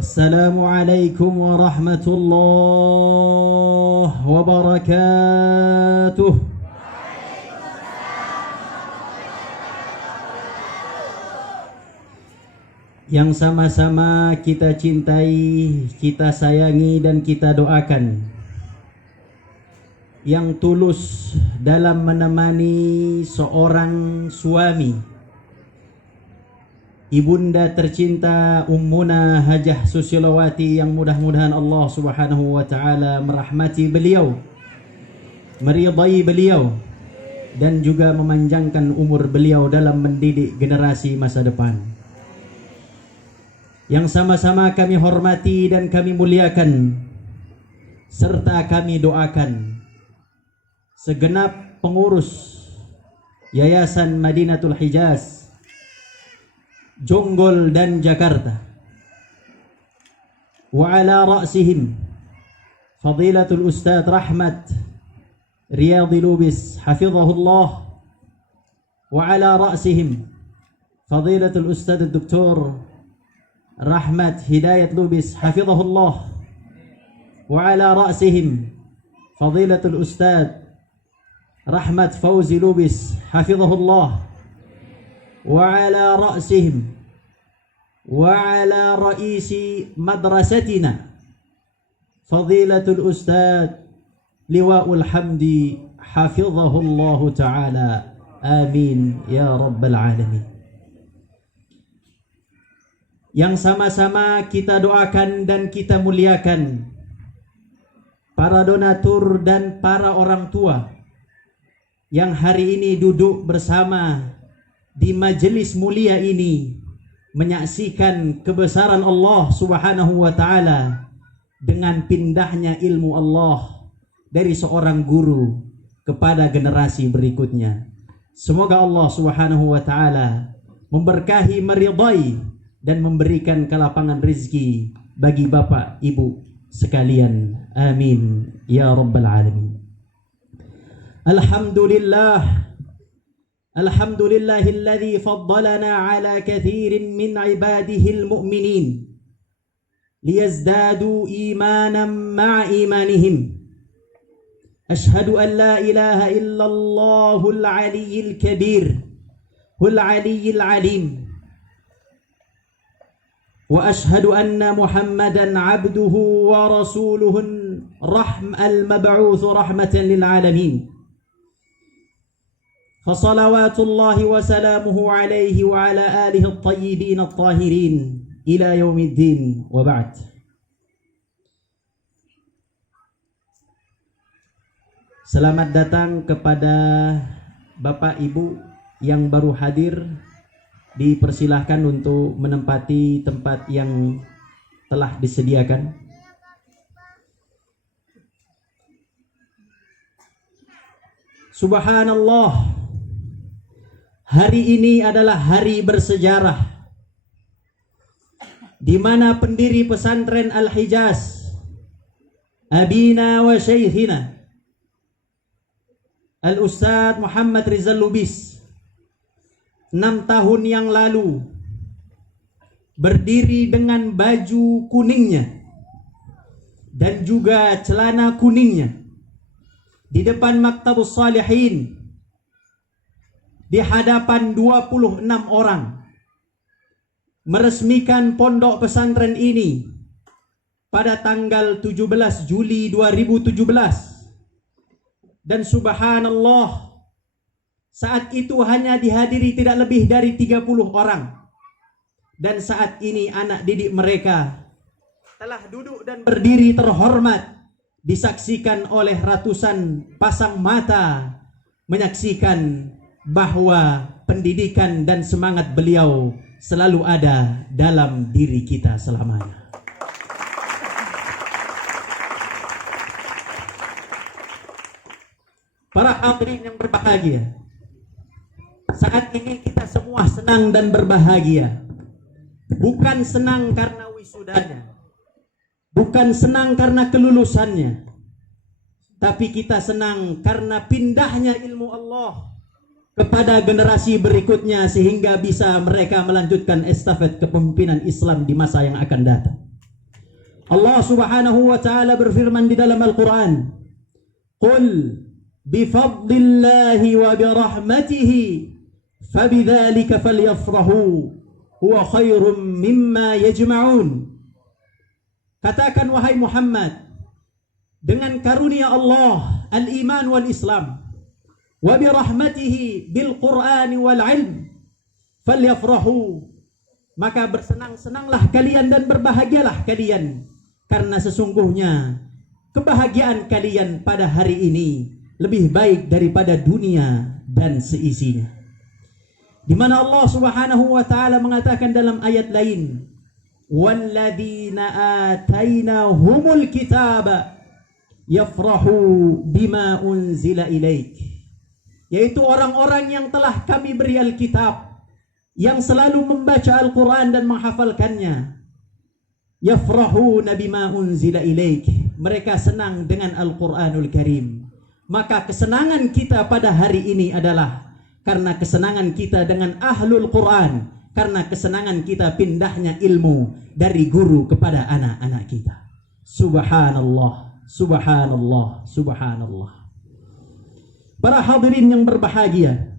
Assalamualaikum warahmatullahi wabarakatuh. Yang sama-sama kita cintai, kita sayangi dan kita doakan, yang tulus dalam menemani seorang suami, ibunda tercinta Ummuna Hajah Susilowati, yang mudah-mudahan Allah Subhanahu wa taala merahmati beliau, meridai beliau, dan juga memanjangkan umur beliau dalam mendidik generasi masa depan. Yang sama-sama kami hormati dan kami muliakan, serta kami doakan segenap pengurus Yayasan Madinatul Hijaz, Jonggol dan Jakarta, wa ala ra'sihim Fadilatul Ustadz Rahmat Riyadhi Lubis hafizahullah, wa ala ra'sihim Fadilatul Ustadz Dr. Rahmat Hidayat Lubis hafizahullah, wa ala ra'sihim Fadilatul Ustadz Rahmat Fauzi Lubis hafizahullah, wa ala ra'sihim wa ala raisi madrasatina Fadilatul Ustadz Liwa'ul Hamdi hafizahullahu ta'ala. Amin ya rabbal alamin. Yang sama-sama kita doakan dan kita muliakan para donatur dan para orang tua yang hari ini duduk bersama di majelis mulia ini, menyaksikan kebesaran Allah Subhanahu wa taala dengan pindahnya ilmu Allah dari seorang guru kepada generasi berikutnya. Semoga Allah Subhanahu wa taala memberkahi, meridai dan memberikan kelapangan rezeki bagi bapak ibu sekalian. Amin ya rabbal alamin. Alhamdulillah, alhamdulillahilladzi faddalana ala kathirin min ibadihi almu'minin liyazdadu imanan ma'a imanihim. Ashhadu an la ilaha illallahul aliyyil kabir wal aliyyil alim, wa ashhadu anna Muhammadan abduhu wa rasuluhu al-mab'uth rahmatan lil alamin. Fa salawatullahi wa salamuhu alayhi wa ala alihi at-tayyibin at-tahirin ila yaumiddin, wa ba'd. Selamat datang kepada Bapak Ibu yang baru hadir. Dipersilahkan untuk menempati tempat yang telah disediakan. Subhanallah, hari ini adalah hari bersejarah di mana pendiri pesantren Al-Hijaz, Abina wa Syekhina Al-Ustadz Muhammad Rizal Lubis 6 tahun yang lalu berdiri dengan baju kuningnya dan juga celana kuningnya di depan Maktabus Salihin di hadapan 26 orang meresmikan pondok pesantren ini pada tanggal 17 Juli 2017. Dan subhanallah, saat itu hanya dihadiri tidak lebih dari 30 orang. Dan saat ini anak didik mereka telah duduk dan berdiri terhormat, disaksikan oleh ratusan pasang mata, menyaksikan bahwa pendidikan dan semangat beliau selalu ada dalam diri kita selamanya. Para hadirin yang berbahagia, saat ini kita semua senang dan berbahagia. Bukan senang karena wisudanya, bukan senang karena kelulusannya, tapi kita senang karena pindahnya ilmu Allah kepada generasi berikutnya, sehingga bisa mereka melanjutkan estafet kepemimpinan Islam di masa yang akan datang. Allah Subhanahu wa taala berfirman di dalam Al-Qur'an, "Qul bifadlillahi wa birahmatihi fabidzalika falyafrahu huwa khairum mimma yajma'un." Katakan wahai Muhammad, dengan karunia Allah al-iman wal Islam, wa birahmatihi bil Qur'ani wal ilm, falyafrahu, maka bersenang-senanglah kalian dan berbahagialah kalian, karena sesungguhnya kebahagiaan kalian pada hari ini lebih baik daripada dunia dan seisinya. Di mana Allah Subhanahu wa taala mengatakan dalam ayat lain, walladzina atainahumul kitaba yafrahu bima unzila ilaik, yaitu orang-orang yang telah kami beri Alkitab, yang selalu membaca Al-Quran dan menghafalkannya. Yafrahuna bima unzila ilaik, mereka senang dengan Al-Quranul Karim. Maka kesenangan kita pada hari ini adalah karena kesenangan kita dengan Ahlul Quran, karena kesenangan kita pindahnya ilmu dari guru kepada anak-anak kita. Subhanallah, subhanallah, subhanallah. Para hadirin yang berbahagia,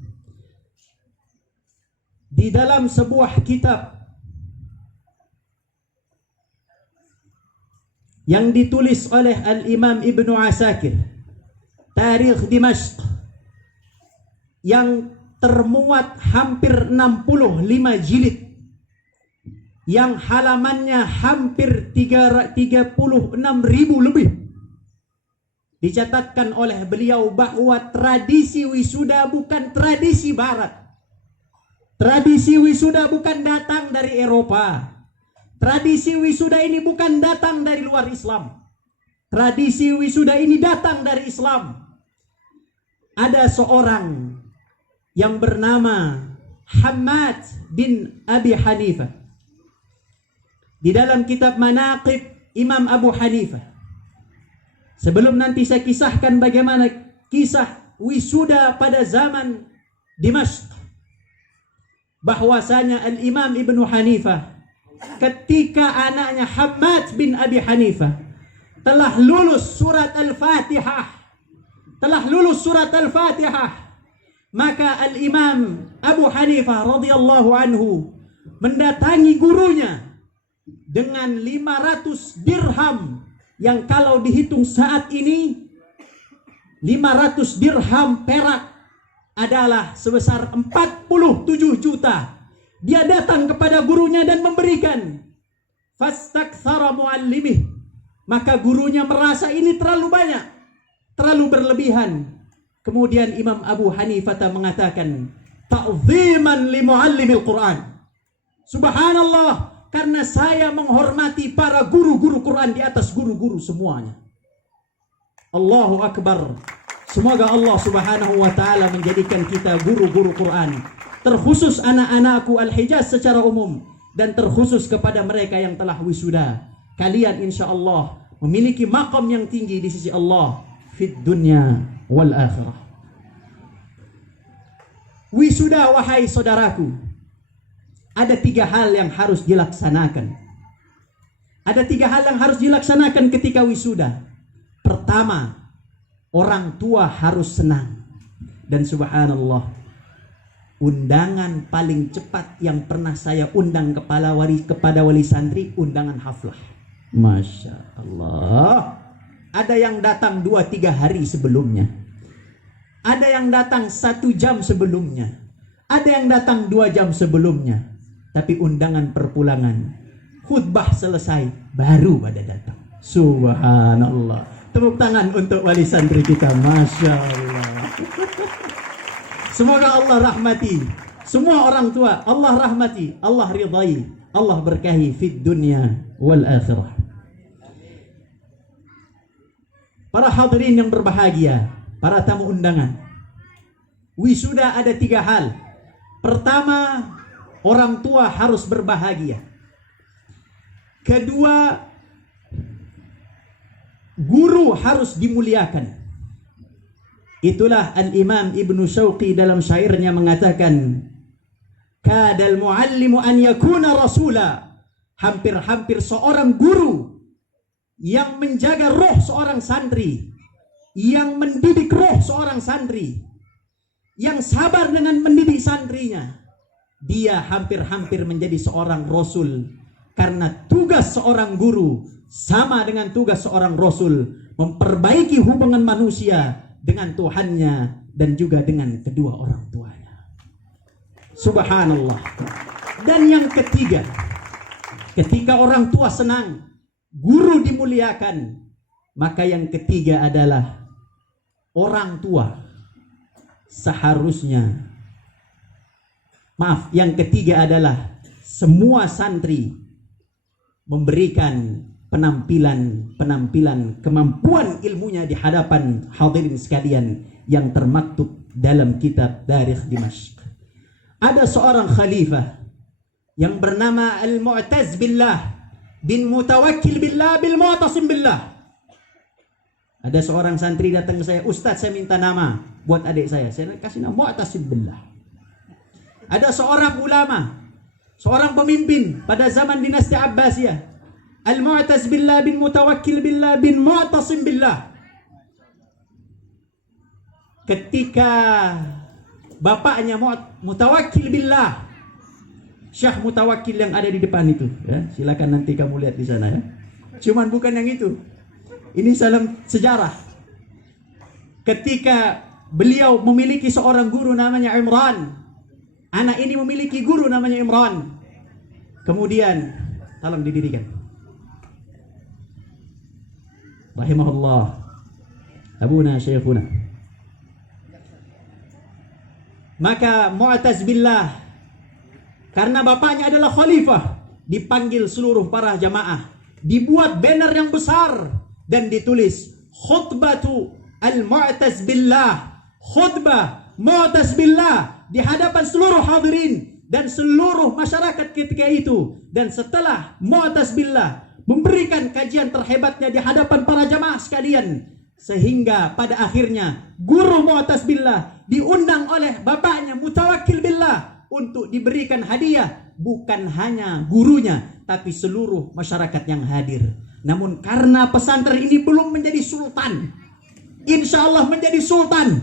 di dalam sebuah kitab yang ditulis oleh Al-Imam Ibnu Asakir, Tarikh Dimashq, yang termuat hampir 65 jilid, yang halamannya hampir 36.000 lebih, dicatatkan oleh beliau bahwa tradisi wisuda bukan tradisi barat. Tradisi wisuda bukan datang dari Eropa. Tradisi wisuda ini bukan datang dari luar Islam. Tradisi wisuda ini datang dari Islam. Ada seorang yang bernama Hammad bin Abi Hanifah. Di dalam kitab Manaqib Imam Abu Hanifah, sebelum nanti saya kisahkan bagaimana kisah wisuda pada zaman Dimashq, bahwasanya Al-Imam Ibnu Hanifah ketika anaknya Hammad bin Abi Hanifah telah lulus surat Al-Fatihah, maka Al-Imam Abu Hanifah radhiyallahu anhu mendatangi gurunya dengan 500 dirham, yang kalau dihitung saat ini 500 dirham perak adalah sebesar 47 juta. Dia datang kepada gurunya dan memberikan. Fastakthara muallimih, maka gurunya merasa ini terlalu banyak, terlalu berlebihan. Kemudian Imam Abu Hanifah mengatakan, ta'ziman li muallimil Quran. Subhanallah, karena saya menghormati para guru-guru Quran di atas guru-guru semuanya. Allahu Akbar. Semoga Allah Subhanahu wa taala menjadikan kita guru-guru Quran, terkhusus anak-anakku Al-Hijaz secara umum, dan terkhusus kepada mereka yang telah wisuda. Kalian insya Allah memiliki maqam yang tinggi di sisi Allah fid dunya wal akhirah. Wisuda, wahai saudaraku, ada 3 hal yang harus dilaksanakan. Ada 3 hal yang harus dilaksanakan ketika wisuda. Pertama, orang tua harus senang. Dan subhanallah, undangan paling cepat yang pernah saya undang kepada wali santri, undangan haflah. Masya Allah. Ada yang datang 2-3 hari sebelumnya. Ada yang datang 1 jam sebelumnya. Ada yang datang 2 jam sebelumnya. Tapi undangan perpulangan, khutbah selesai, baru pada datang. Subhanallah. Tepuk tangan untuk wali santri kita. Masya Allah. Semoga Allah rahmati semua orang tua. Allah rahmati, Allah ridai, Allah berkahi fid dunya wal akhirah. Para hadirin yang berbahagia, para tamu undangan, wisuda ada 3 hal. Pertama, orang tua harus berbahagia. Kedua, guru harus dimuliakan. Itulah Al-Imam Ibnu Syauqi dalam syairnya mengatakan, kadal muallimu an yakuna rasula. Hampir-hampir seorang guru yang menjaga roh seorang santri, yang mendidik roh seorang santri, yang sabar dengan mendidik santrinya, dia hampir-hampir menjadi seorang rasul. Karena tugas seorang guru sama dengan tugas seorang rasul, memperbaiki hubungan manusia dengan Tuhannya dan juga dengan kedua orang tuanya. Subhanallah. Dan yang ketiga, ketika orang tua senang, guru dimuliakan, maka yang ketiga adalah orang tua seharusnya, yang ketiga adalah semua santri memberikan penampilan kemampuan ilmunya di hadapan hadirin sekalian yang termaktub dalam kitab Tarikh Dimashq. Ada seorang khalifah yang bernama Al-Mu'taz Billah bin Mutawakkil Billah bil Mu'tasim Billah. Ada seorang santri datang ke saya, "Ustaz, saya minta nama buat adik saya." Saya kasih nama Mu'tasim Billah. Ada seorang ulama, seorang pemimpin pada zaman dinasti Abbasiyah, Al-Mu'taz Billah bin Mutawakkil Billah bin Mu'tasim Billah. Ketika bapaknya Mutawakkil Billah, Syekh Mutawakkil yang ada di depan itu, ya, silakan nanti kamu lihat di sana, ya. Cuman bukan yang itu. Ini dalam sejarah. Ketika beliau memiliki seorang guru namanya Imran. Anak ini memiliki guru namanya Imran. Kemudian, tolong didirikan. Rahimahullah. Abuna Syekhuna. Maka Mu'taz Billah, karena bapaknya adalah khalifah, dipanggil seluruh para jamaah. Dibuat banner yang besar dan ditulis khutbatu Al-Mu'taz Billah. Khutbah Mu'taz Billah di hadapan seluruh hadirin dan seluruh masyarakat ketika itu. Dan setelah Mu'taz Billah memberikan kajian terhebatnya di hadapan para jamaah sekalian, sehingga pada akhirnya guru Mu'taz Billah diundang oleh bapaknya Mutawakkil Billah untuk diberikan hadiah, bukan hanya gurunya tapi seluruh masyarakat yang hadir. Namun karena pesantren ini belum menjadi sultan, insya Allah menjadi sultan.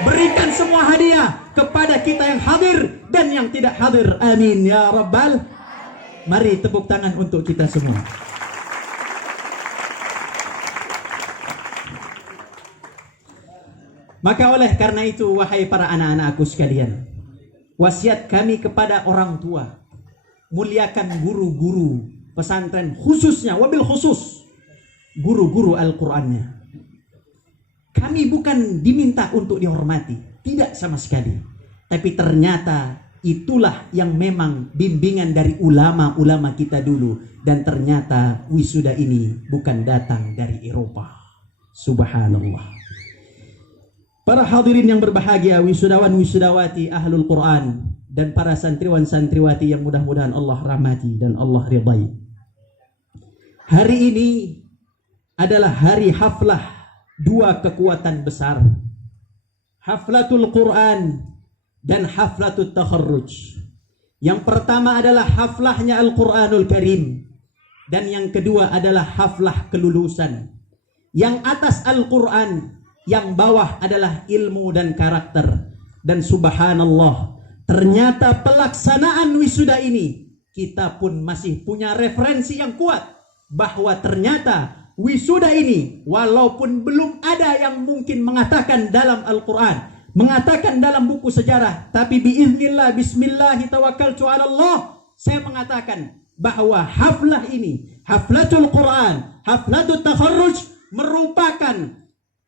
Berikan semua hadiah kepada kita yang hadir dan yang tidak hadir. Amin ya Rabbal. Mari tepuk tangan untuk kita semua. Maka oleh karena itu, wahai para anak-anakku sekalian, wasiat kami kepada orang tua, muliakan guru-guru pesantren, khususnya wabil khusus guru-guru Al-Qur'annya. Kami bukan diminta untuk dihormati, tidak sama sekali. Tapi ternyata itulah yang memang bimbingan dari ulama-ulama kita dulu. Dan ternyata wisuda ini bukan datang dari Eropa. Subhanallah. Para hadirin yang berbahagia, wisudawan-wisudawati Ahlul Quran, dan para santriwan-santriwati yang mudah-mudahan Allah rahmati dan Allah ridai. Hari ini adalah hari haflah dua kekuatan besar, haflatul Quran dan haflatul takharruj. Yang pertama adalah haflahnya Al-Quranul Karim, dan yang kedua adalah haflah kelulusan. Yang atas Al-Quran, yang bawah adalah ilmu dan karakter. Dan subhanallah, ternyata pelaksanaan wisuda ini, kita pun masih punya referensi yang kuat bahwa ternyata wisuda ini, walaupun belum ada yang mungkin mengatakan dalam Al-Quran, mengatakan dalam buku sejarah, tapi biiznillah, bismillahi tawakkaltu ala Allah, saya mengatakan bahwa haflah ini, haflatul Quran, haflatul takharruj, merupakan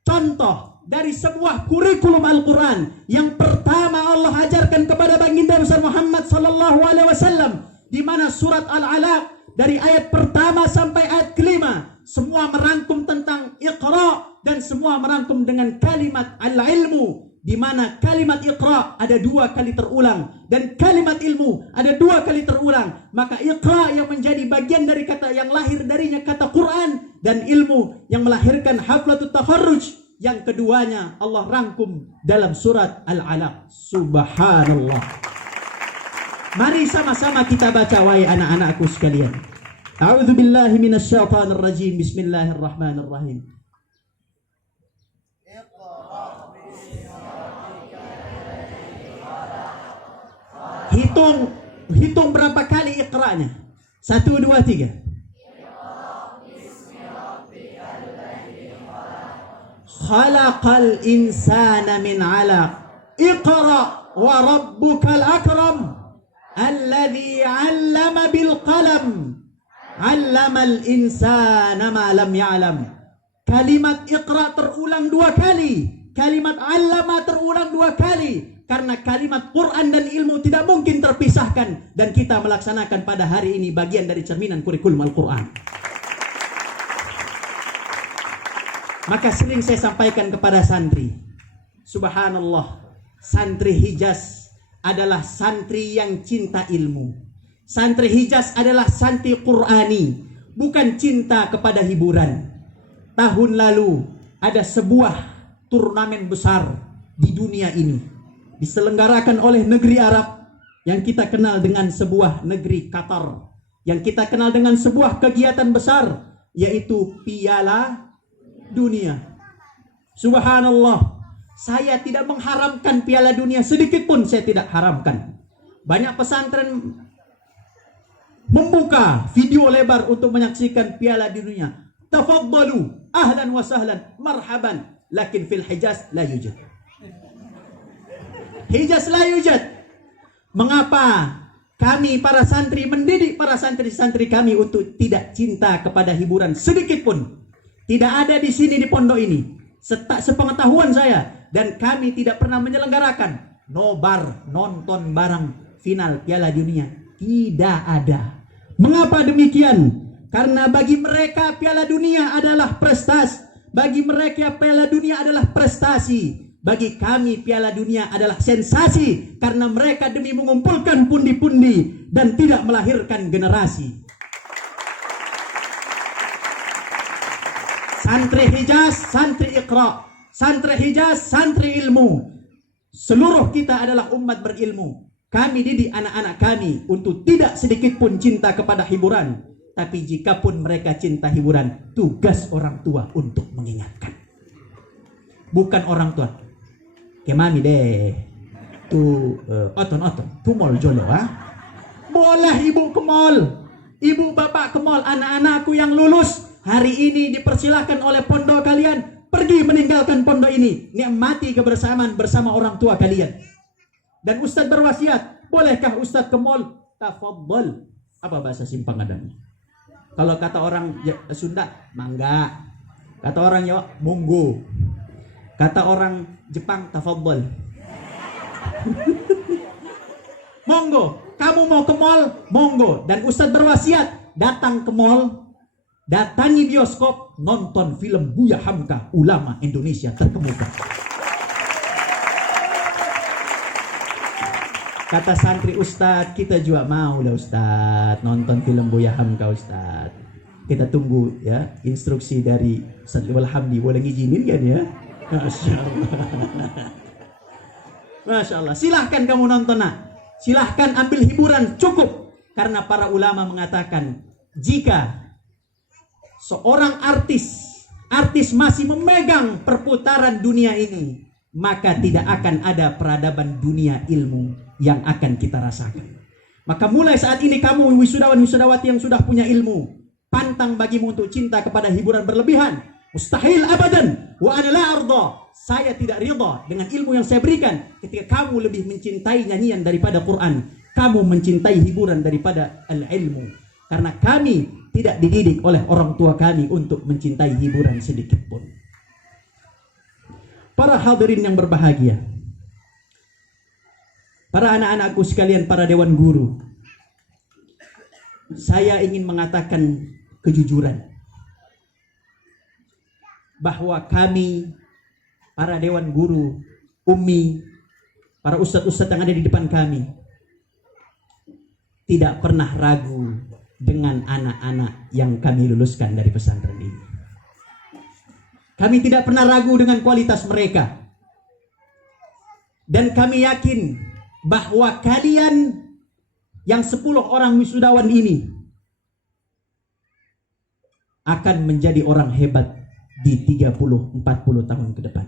contoh dari sebuah kurikulum Al-Quran yang pertama Allah ajarkan kepada baginda besar Muhammad sallallahu alaihi wasallam, di mana surat Al-Alaq dari ayat pertama sampai ayat kelima semua merangkum tentang Iqra, dan semua merangkum dengan kalimat al-ilmu, di mana kalimat Iqra ada 2 kali terulang dan kalimat ilmu ada 2 kali terulang. Maka Iqra yang menjadi bagian dari kata yang lahir darinya kata Quran, dan ilmu yang melahirkan haflatut takharruj yang keduanya Allah rangkum dalam surat Al-Alaq. Subhanallah. Mari sama-sama kita baca, wahai anak-anakku sekalian. A'udzu billahi minasyaitonir rajim. Bismillahirrahmanirrahim. Hitung berapa kali iqra'nya? 1, 2, 3. Khalaqal insana min 'alaq. Iqra' wa rabbukal akram. Alladzi 'allama bil qalam. 'Allamal insana ma lam ya'lam. Kalimat iqra' terulang 2 kali. Kalimat 'allama terulang 2 kali. Karena kalimat Quran dan ilmu tidak mungkin terpisahkan. Dan kita melaksanakan pada hari ini bagian dari cerminan kurikulum Al-Quran. Maka sering saya sampaikan kepada santri, subhanallah, santri Hijaz adalah santri yang cinta ilmu. Santri Hijaz adalah santri Qurani, bukan cinta kepada hiburan. Tahun lalu ada sebuah turnamen besar di dunia ini, diselenggarakan oleh negeri Arab yang kita kenal dengan sebuah negeri Qatar, yang kita kenal dengan sebuah kegiatan besar, yaitu Piala Dunia. Subhanallah, saya tidak mengharamkan Piala Dunia, sedikit pun saya tidak haramkan. Banyak pesantren membuka video lebar untuk menyaksikan Piala Dunia. Tafaddalu, ahlan wa sahlan, marhaban. Lakin fil Hijaz la yujad. Hijaz la yujad. Mengapa kami para santri mendidik para santri-santri kami untuk tidak cinta kepada hiburan sedikit pun? Tidak ada di sini di pondok ini. Sepengetahuan saya, dan kami tidak pernah menyelenggarakan nobar nonton bareng final Piala Dunia. Tidak ada. Mengapa demikian? Karena bagi mereka Piala Dunia adalah prestasi. Bagi mereka Piala Dunia adalah prestasi. Bagi kami Piala Dunia adalah sensasi, karena mereka demi mengumpulkan pundi-pundi dan tidak melahirkan generasi. Santri Hijaz, santri Iqra. Santri Hijaz, santri ilmu. Seluruh kita adalah umat berilmu. Kami didik anak-anak kami untuk tidak sedikit pun cinta kepada hiburan. Tapi jika pun mereka cinta hiburan, tugas orang tua untuk mengingatkan. Bukan orang tua. Kemami deh. Tu oton-oton, tu mall jolo ah. Boleh ibu ke mall. Ibu bapak ke mall, anak-anakku yang lulus hari ini dipersilahkan oleh pondok kalian pergi meninggalkan pondok ini, nikmati kebersamaan bersama orang tua kalian. Dan Ustadz berwasiat, bolehkah Ustadz ke mall? Tafadhol. Apa bahasa simpang adanya? Kalau kata orang Sunda, mangga. Kata orang Jawa, monggo. Kata orang Jepang, tafadhol. Monggo. Kamu mau ke mall? Monggo. Dan Ustadz berwasiat, datang ke mall, datangi bioskop, nonton film Buya Hamka, ulama Indonesia terkemuka. Kata santri, Ustadz, kita juga mau lah Ustadz nonton film Buya Hamka Ustadz. Kita tunggu ya instruksi dari Ustadz Walhamdi. Boleh ngizinin kan ya? Masya Allah. Masya Allah. Silahkan kamu nonton nak. Silahkan ambil hiburan, cukup. Karena para ulama mengatakan, jika seorang artis masih memegang perputaran dunia ini, maka tidak akan ada peradaban dunia ilmu yang akan kita rasakan. Maka mulai saat ini kamu wisudawan-wisudawati yang sudah punya ilmu, pantang bagimu untuk cinta kepada hiburan berlebihan. Mustahil abadan. Wa ana la arda. Saya tidak ridha dengan ilmu yang saya berikan ketika kamu lebih mencintai nyanyian daripada Quran. Kamu mencintai hiburan daripada al-ilmu. Karena kami tidak dididik oleh orang tua kami untuk mencintai hiburan sedikit pun. Para hadirin yang berbahagia, para anak-anakku sekalian, para dewan guru, saya ingin mengatakan kejujuran bahwa kami, para dewan guru, ummi, para ustadz-ustadz yang ada di depan kami, tidak pernah ragu dengan anak-anak yang kami luluskan dari pesantren ini. Kami tidak pernah ragu dengan kualitas mereka. Dan kami yakin bahwa kalian yang 10 orang wisudawan ini akan menjadi orang hebat di 30-40 tahun ke depan.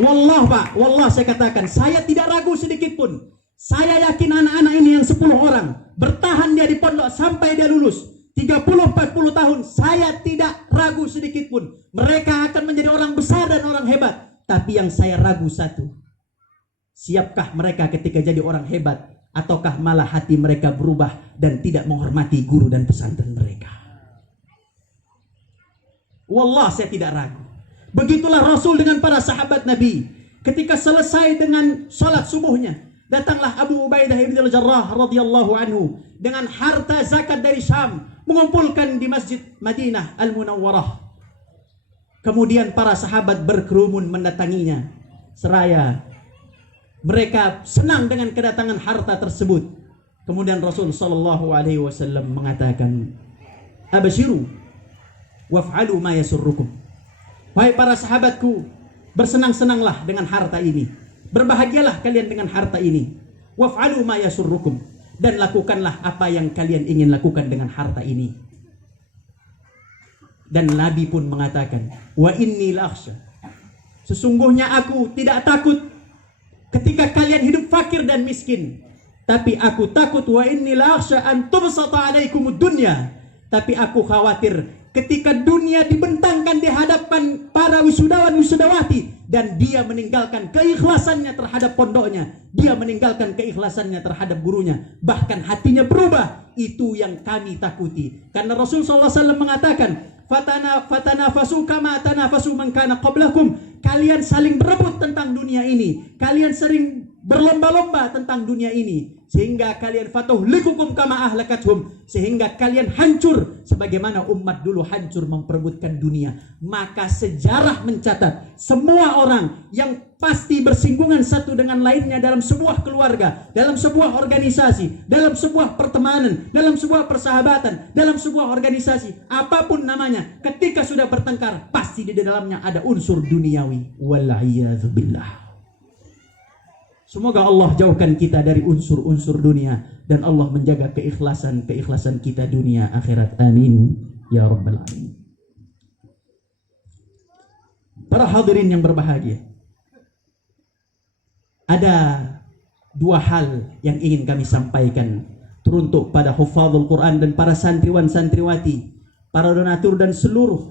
Wallah Pak, wallah saya katakan, saya tidak ragu sedikit pun. Saya yakin anak-anak ini yang 10 orang bertahan dia di pondok sampai dia lulus 30-40 tahun, saya tidak ragu sedikit pun mereka akan menjadi orang besar dan orang hebat. Tapi yang saya ragu satu, siapkah mereka ketika jadi orang hebat, ataukah malah hati mereka berubah dan tidak menghormati guru dan pesantren mereka? Wallah saya tidak ragu. Begitulah Rasul dengan para sahabat Nabi. Ketika selesai dengan salat subuhnya, datanglah Abu Ubaidah bin Al-Jarrah radhiyallahu anhu dengan harta zakat dari Syam, mengumpulkan di Masjid Madinah Al-Munawwarah. Kemudian para sahabat berkerumun mendatanginya, seraya mereka senang dengan kedatangan harta tersebut. Kemudian Rasul sallallahu alaihi wasallam mengatakan, "Abashiru waf'alu ma yasurrukum." Wahai para sahabatku, bersenang-senanglah dengan harta ini. Berbahagialah kalian dengan harta ini. Waf'alu ma yasurrukum, dan lakukanlah apa yang kalian ingin lakukan dengan harta ini. Dan Nabi pun mengatakan, "Wa inni lakhsha." Sesungguhnya aku tidak takut ketika kalian hidup fakir dan miskin, tapi aku takut wa inni lakhsha an tubsata alaikumud dunya. Tapi aku khawatir ketika dunia dibentangkan di hadapan para wisudawan-wisudawati dan dia meninggalkan keikhlasannya terhadap pondoknya, dia meninggalkan keikhlasannya terhadap gurunya, bahkan hatinya berubah. Itu yang kami takuti. Karena Rasul sallallahu alaihi wasallam mengatakan, "Fatanafasu kama tanafasu man kana qablakum." Kalian saling berebut tentang dunia ini. Kalian sering berlomba-lomba tentang dunia ini, sehingga kalian fatuhlikukum kama ahlakathum, sehingga kalian hancur sebagaimana umat dulu hancur memperebutkan dunia. Maka sejarah mencatat semua orang yang pasti bersinggungan satu dengan lainnya dalam sebuah keluarga, dalam sebuah organisasi, dalam sebuah pertemanan, dalam sebuah persahabatan, dalam sebuah organisasi, apapun namanya, ketika sudah bertengkar pasti di dalamnya ada unsur duniawi. Wal'iyadzubillah. Semoga Allah jauhkan kita dari unsur-unsur dunia dan Allah menjaga keikhlasan kita dunia akhirat. Amin ya rabbal alamin. Para hadirin yang berbahagia, ada dua hal yang ingin kami sampaikan teruntuk pada hufadzul Quran dan para santriwan-santriwati, para donatur dan seluruh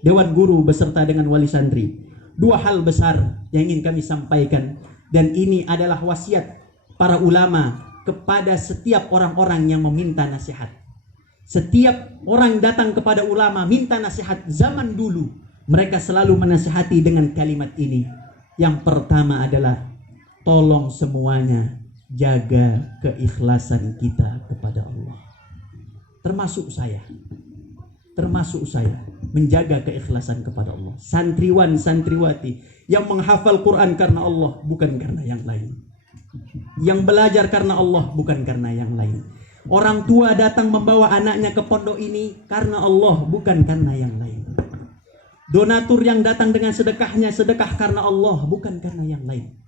dewan guru beserta dengan wali santri. Dua hal besar yang ingin kami sampaikan. Dan ini adalah wasiat para ulama kepada setiap orang-orang yang meminta nasihat. Setiap orang datang kepada ulama minta nasihat zaman dulu, mereka selalu menasihati dengan kalimat ini. Yang pertama adalah, tolong semuanya jaga keikhlasan kita kepada Allah. Termasuk saya menjaga keikhlasan kepada Allah. Santriwan, santriwati yang menghafal Quran karena Allah, bukan karena yang lain. Yang belajar karena Allah, bukan karena yang lain. Orang tua datang membawa anaknya ke pondok ini karena Allah, bukan karena yang lain. Donatur yang datang dengan sedekahnya, sedekah karena Allah, bukan karena yang lain.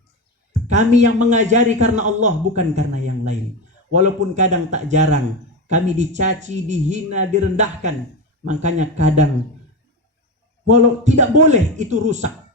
Kami yang mengajari karena Allah, bukan karena yang lain. Walaupun kadang tak jarang kami dicaci, dihina, direndahkan. Makanya kadang walau tidak boleh itu rusak.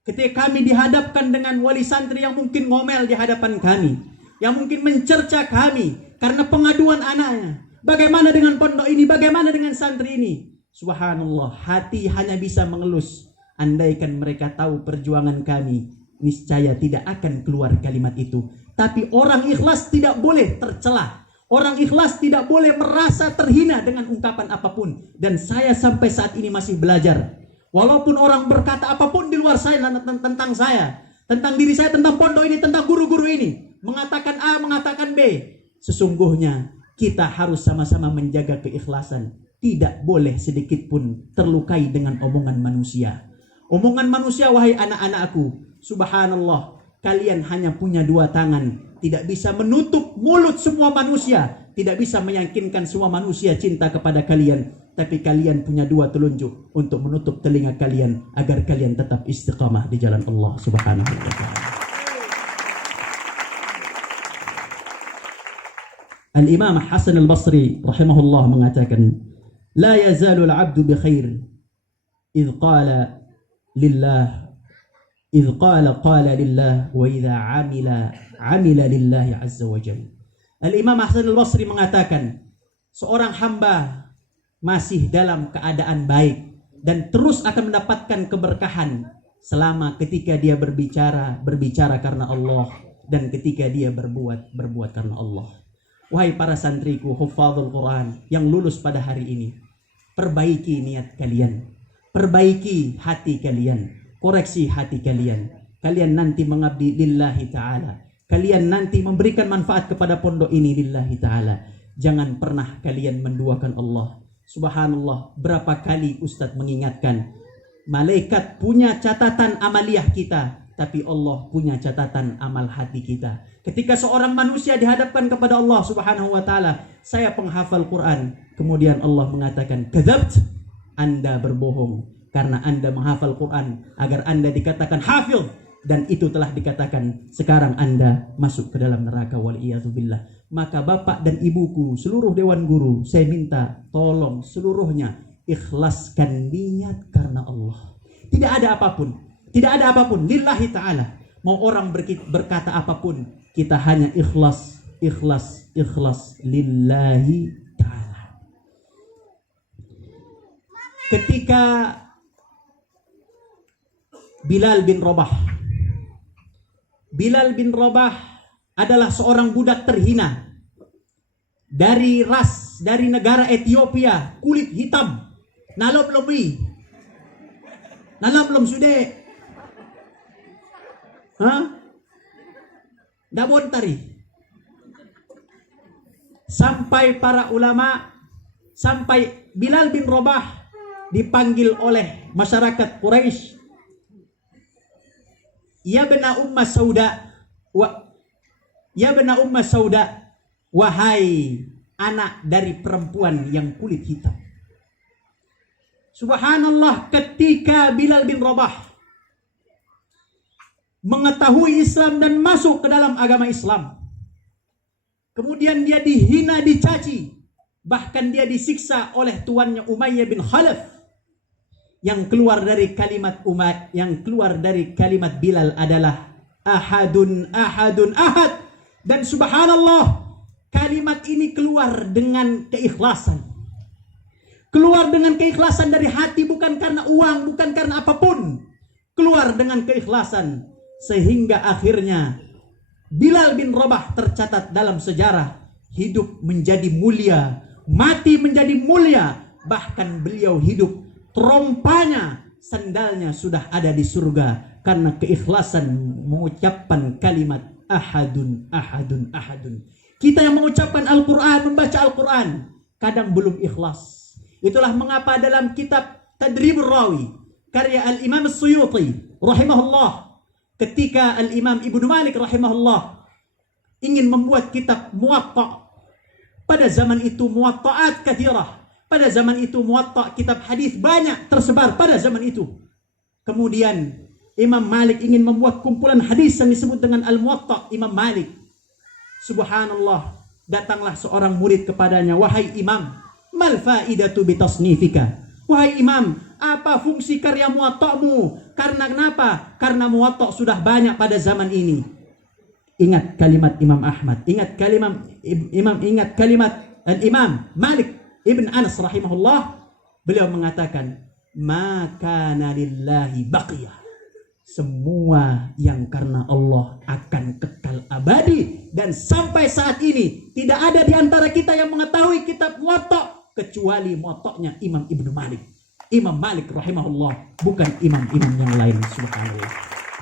Ketika kami dihadapkan dengan wali santri yang mungkin ngomel di hadapan kami, yang mungkin mencerca kami karena pengaduan anaknya, bagaimana dengan pondok ini, bagaimana dengan santri ini? Subhanallah, hati hanya bisa mengelus. Andaikan mereka tahu perjuangan kami, niscaya tidak akan keluar kalimat itu. Tapi orang ikhlas tidak boleh tercela. Orang ikhlas tidak boleh merasa terhina dengan ungkapan apapun. Dan saya sampai saat ini masih belajar. Walaupun orang berkata apapun di luar saya tentang saya, tentang diri saya, tentang pondok ini, tentang guru-guru ini, mengatakan A, mengatakan B, sesungguhnya kita harus sama-sama menjaga keikhlasan. Tidak boleh sedikit pun terlukai dengan omongan manusia. Omongan manusia, wahai anak-anakku, subhanallah, kalian hanya punya dua tangan, tidak bisa menutup mulut semua manusia, tidak bisa meyakinkan semua manusia cinta kepada kalian. Tapi kalian punya dua telunjuk untuk menutup telinga kalian agar kalian tetap istiqamah di jalan Allah Subhanahu wa taala. Al-Imam Hasan al-Basri rahimahullah mengatakan, la yazalu al-'abdu bi khair idh qala lillah qala lillah wa idza amila lillahi azza wa jalla. Al-Imam Hasan al-Basri mengatakan, seorang hamba masih dalam keadaan baik dan terus akan mendapatkan keberkahan selama ketika dia berbicara karena Allah, dan ketika dia berbuat karena Allah. Wahai para santriku hufadzul Quran yang lulus pada hari ini, perbaiki niat kalian, perbaiki hati kalian, koreksi hati kalian. Kalian nanti mengabdi lillahi ta'ala, kalian nanti memberikan manfaat kepada pondok ini lillahi ta'ala. Jangan pernah kalian menduakan Allah. Subhanallah, berapa kali Ustadz mengingatkan, malaikat punya catatan amaliyah kita, tapi Allah punya catatan amal hati kita. Ketika seorang manusia dihadapkan kepada Allah Subhanahu wa ta'ala, saya penghafal Quran, kemudian Allah mengatakan, kadzabt, Anda berbohong karena Anda menghafal Quran agar Anda dikatakan hafil, dan itu telah dikatakan, sekarang Anda masuk ke dalam neraka, waliyadzubillah. Maka bapak dan ibuku, seluruh dewan guru, saya minta tolong seluruhnya ikhlaskan niat karena Allah. Tidak ada apapun lillahi ta'ala. Mau orang berkata apapun, kita hanya ikhlas lillahi ta'ala. Ketika Bilal bin Rabah adalah seorang budak terhina dari negara Ethiopia, kulit hitam, nalom sude, dabontari, sampai para ulama, sampai Bilal bin Rabah dipanggil oleh masyarakat Quraisy, ya bena umma sauda, wahai anak dari perempuan yang kulit hitam. Subhanallah, ketika Bilal bin Rabah mengetahui Islam dan masuk ke dalam agama Islam, kemudian dia dihina, dicaci, bahkan dia disiksa oleh tuannya Umayyah bin Khalaf. Yang keluar dari kalimat Bilal adalah ahadun ahad. Dan subhanallah, kalimat ini keluar dengan keikhlasan. Keluar dengan keikhlasan dari hati, bukan karena uang, bukan karena apapun. Keluar dengan keikhlasan, sehingga akhirnya Bilal bin Rabah tercatat dalam sejarah, hidup menjadi mulia, mati menjadi mulia. Bahkan beliau hidup, terompanya, sandalnya sudah ada di surga karena keikhlasan mengucapkan kalimat ahadun. Kita yang mengucapkan Al-Quran, membaca Al-Quran, kadang belum ikhlas. Itulah mengapa dalam kitab Tadribur Rawi karya Al-Imam As-Suyuti rahimahullah, ketika Al-Imam Ibnu Malik rahimahullah ingin membuat kitab Muwatta, pada zaman itu Muwatta'at kathirah, pada zaman itu Muwatta, kitab hadis banyak tersebar pada zaman itu. Kemudian Imam Malik ingin membuat kumpulan hadis yang disebut dengan Al-Muwatta Imam Malik. Subhanallah, datanglah seorang murid kepadanya, wahai Imam, mal faidatu bitasnifika? Wahai Imam, apa fungsi karya Muwatta'mu? Karena kenapa? Karena Muwatta sudah banyak pada zaman ini. Ingat kalimat Imam Ahmad, ingat kalimat Al-Imam Malik Ibn Anas rahimahullah. Beliau mengatakan, maka lillahi baqiyah. Semua yang karena Allah akan kekal abadi. Dan sampai saat ini tidak ada di antara kita yang mengetahui kitab Muwatta kecuali Muwatta'nya Imam Ibnu Malik. Imam Malik rahimahullah, bukan imam-imam yang lain. Subhanallah.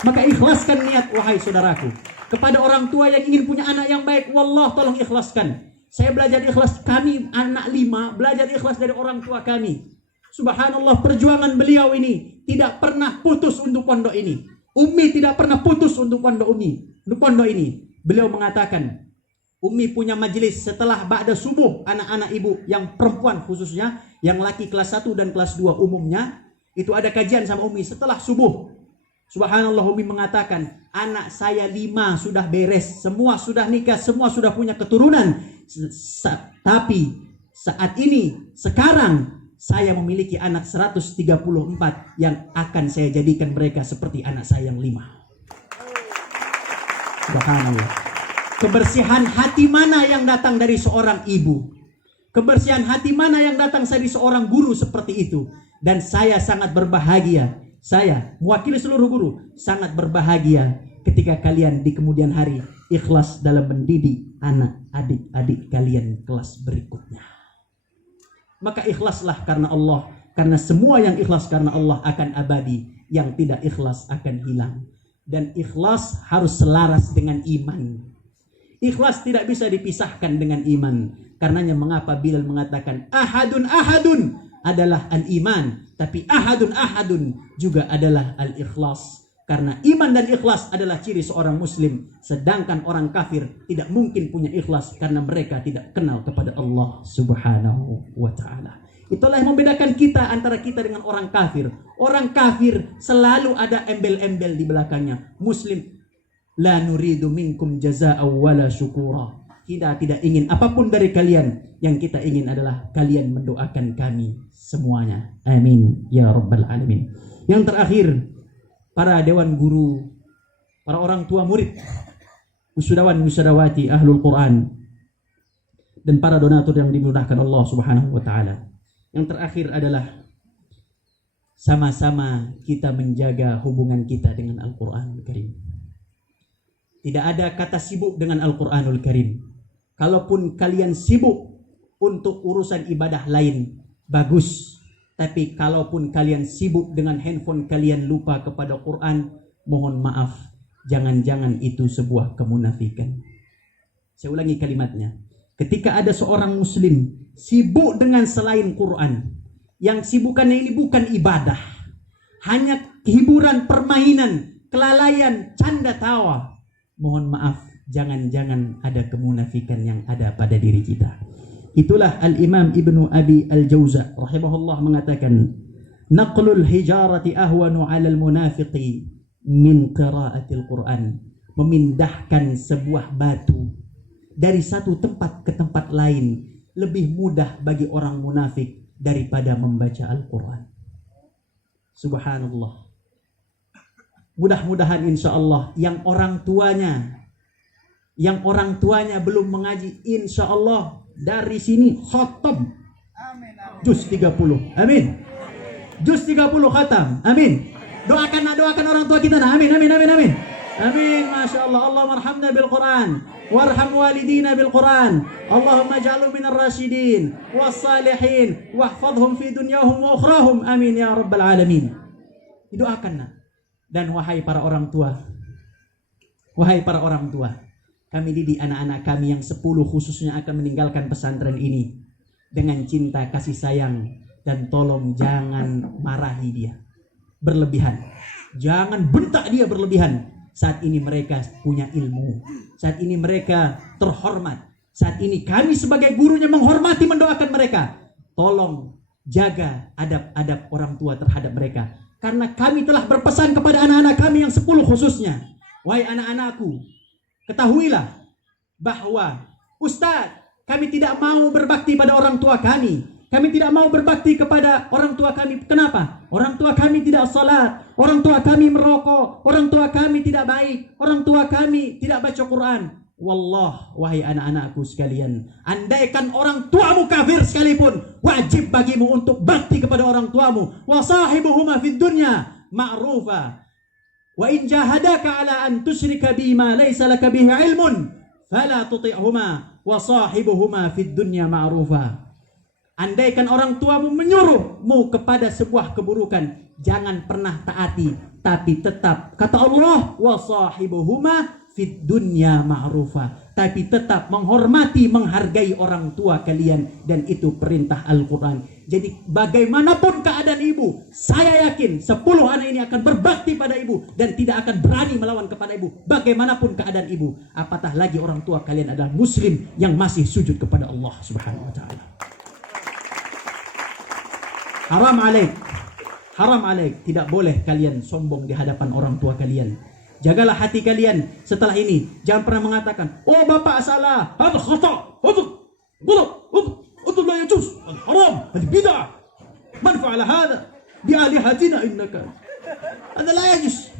Maka ikhlaskan niat, wahai saudaraku. Kepada orang tua yang ingin punya anak yang baik, wallah, tolong ikhlaskan. Saya belajar ikhlas, kami anak 5 belajar ikhlas dari orang tua kami. Subhanallah, perjuangan beliau ini tidak pernah putus untuk pondok ini. Umi tidak pernah putus untuk pondok ini. Beliau mengatakan, Umi punya majelis setelah ba'da subuh, anak-anak ibu yang perempuan khususnya, yang laki kelas 1 dan kelas 2 umumnya, itu ada kajian sama Umi setelah subuh. Subhanallah, Umi mengatakan, anak saya 5 sudah beres, semua sudah nikah, semua sudah punya keturunan. Tapi saat ini, sekarang saya memiliki anak 134 yang akan saya jadikan mereka seperti anak saya yang 5. Subhanallah. Kebersihan hati mana yang datang dari seorang ibu? Kebersihan hati mana yang datang dari seorang guru seperti itu? Dan saya sangat berbahagia. Saya mewakili seluruh guru sangat berbahagia ketika kalian di kemudian hari ikhlas dalam mendidik anak adik-adik kalian kelas berikutnya. Maka ikhlaslah karena Allah, karena semua yang ikhlas karena Allah akan abadi, yang tidak ikhlas akan hilang. Dan ikhlas harus selaras dengan iman. Ikhlas tidak bisa dipisahkan dengan iman. Karenanya mengapa Bilal mengatakan ahadun ahadun adalah al-iman, tapi ahadun ahadun juga adalah al-ikhlas. Karena iman dan ikhlas adalah ciri seorang muslim, sedangkan orang kafir tidak mungkin punya ikhlas karena mereka tidak kenal kepada Allah Subhanahu wa taala. Itulah yang membedakan kita antara kita dengan orang kafir. Orang kafir selalu ada embel-embel di belakangnya. Muslim, la nuridu minkum jazaa'a wala syukura. Kita tidak ingin apapun dari kalian. Yang kita ingin adalah kalian mendoakan kami semuanya. Amin ya rabbal alamin. Yang terakhir, para dewan guru, para orang tua murid, wisudawan wisudawati ahlul Quran, dan para donatur yang dimudahkan Allah Subhanahu wa taala. Yang terakhir adalah sama-sama kita menjaga hubungan kita dengan Al-Qur'anul Karim. Tidak ada kata sibuk dengan Al-Qur'anul Karim. Kalaupun kalian sibuk untuk urusan ibadah lain, bagus. Tapi kalaupun kalian sibuk dengan handphone kalian lupa kepada Quran, mohon maaf, jangan-jangan itu sebuah kemunafikan. Saya ulangi kalimatnya. Ketika ada seorang muslim sibuk dengan selain Quran, yang sibukannya ini bukan ibadah, hanya hiburan, permainan, kelalaian, canda tawa, mohon maaf, jangan-jangan ada kemunafikan yang ada pada diri kita. Itulah Al-Imam Ibnu Abi Al-Jauza rahimahullah mengatakan, naqlul hijarati ahwanu 'alal munafiqi min qiraatil Qur'an. Memindahkan sebuah batu dari satu tempat ke tempat lain lebih mudah bagi orang munafik daripada membaca Al-Qur'an. Subhanallah. Mudah-mudahan insyaallah yang orang tuanya belum mengaji, insyaallah dari sini khatam juz 30. Amin. Juz 30 khatam. Amin. Doakan orang tua kita nah. Amin amin amin amin. Amin. Masya Allah. Allahumma arhamna bil Quran warham walidina bil Quran. Allahumma ja'alhum minar rasyidin was salihin wahfadhum fi dunyahum wa ukhrahum. Amin ya rabbal alamin. Didoakan nah. Dan wahai para orang tua, kami didik anak-anak kami yang 10 khususnya akan meninggalkan pesantren ini dengan cinta kasih sayang, dan tolong jangan marahi dia berlebihan. Jangan bentak dia berlebihan. Saat ini mereka punya ilmu. Saat ini mereka terhormat. Saat ini kami sebagai gurunya menghormati, mendoakan mereka. Tolong jaga adab-adab orang tua terhadap mereka. Karena kami telah berpesan kepada anak-anak kami yang 10 khususnya. Wahai anak-anakku, ketahuilah bahwa Ustaz, kami tidak mau berbakti pada orang tua kami. Kami tidak mau berbakti kepada orang tua kami. Kenapa? Orang tua kami tidak salat, orang tua kami merokok, orang tua kami tidak baik, orang tua kami tidak baca Quran. Wallah, wahai anak-anakku sekalian, andaikan orang tuamu kafir sekalipun, wajib bagimu untuk bakti kepada orang tuamu. Wa sahibuhuma fid dunya ma'rufa. Wa in jahadaka ala an tusyrika bima laysa laka bihi ilmun fala tuti'huma wa sahibuhuma fid dunya ma'rufa. Andaikan orang tuamu menyuruhmu kepada sebuah keburukan, jangan pernah taati, tapi tetap kata Allah wa sahibuhuma fid dunya ma'rufa, tapi tetap menghormati, menghargai orang tua kalian, dan itu perintah Al-Qur'an. Jadi bagaimanapun keadaan ibu, saya yakin 10 anak ini akan berbakti pada ibu dan tidak akan berani melawan kepada ibu. Bagaimanapun keadaan ibu, apatah lagi orang tua kalian adalah muslim yang masih sujud kepada Allah Subhanahu wa taala. Haram alaik, tidak boleh kalian sombong di hadapan orang tua kalian. Jagalah hati kalian setelah ini. Jangan pernah mengatakan, oh bapak salah, hadza khata', hadza ghalat, hadza la yajuz, haram, hadza bid'ah. Man fa'ala hadha bi alihatina innaka. Ada la yajuz.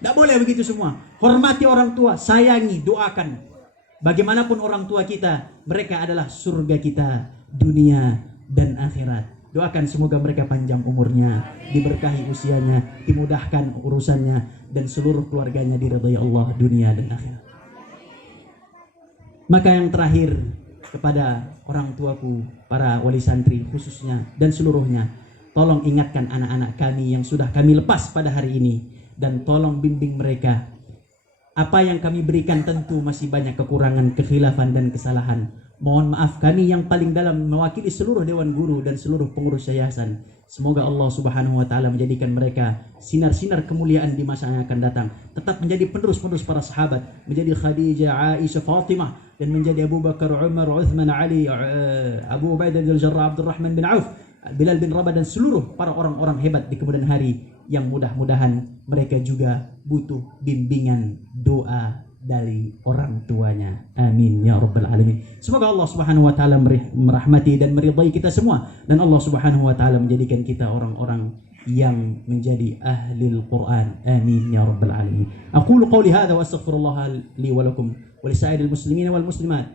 Tidak boleh begitu semua. Hormati orang tua, sayangi, doakan. Bagaimanapun orang tua kita, mereka adalah surga kita, dunia dan akhirat. Doakan semoga mereka panjang umurnya, diberkahi usianya, dimudahkan urusannya, dan seluruh keluarganya diridhai Allah dunia dan akhirat. Maka yang terakhir, kepada orang tuaku, para wali santri khususnya, dan seluruhnya, tolong ingatkan anak-anak kami yang sudah kami lepas pada hari ini, dan tolong bimbing mereka. Apa yang kami berikan tentu masih banyak kekurangan, kekhilafan dan kesalahan. Mohon maaf kami yang paling dalam mewakili seluruh dewan guru dan seluruh pengurus yayasan. Semoga Allah Subhanahu wa taala menjadikan mereka sinar-sinar kemuliaan di masa yang akan datang. Tetap menjadi penerus-penerus para sahabat, menjadi Khadijah, Aisyah, Fatimah, dan menjadi Abu Bakar, Umar, Uthman, Ali, Abu Ubaidah bin Jarrah, Abdurrahman bin Auf, Bilal bin Rabah, dan seluruh para orang-orang hebat di kemudian hari yang mudah-mudahan mereka juga butuh bimbingan doa dari orang tuanya. Amin ya rabbal alamin. Semoga Allah Subhanahu wa taala merahmati dan meridai kita semua, dan Allah Subhanahu wa taala menjadikan kita orang-orang yang menjadi ahlul Quran. Amin ya rabbal alamin. Aqulu qawli hadha wa astaghfirullah li wa lakum wa lisa'iril muslimin wal muslimat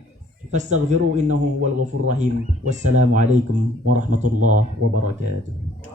fastaghfiruhu innahu huwal ghafurur rahim. Wassalamu alaikum warahmatullahi wabarakatuh.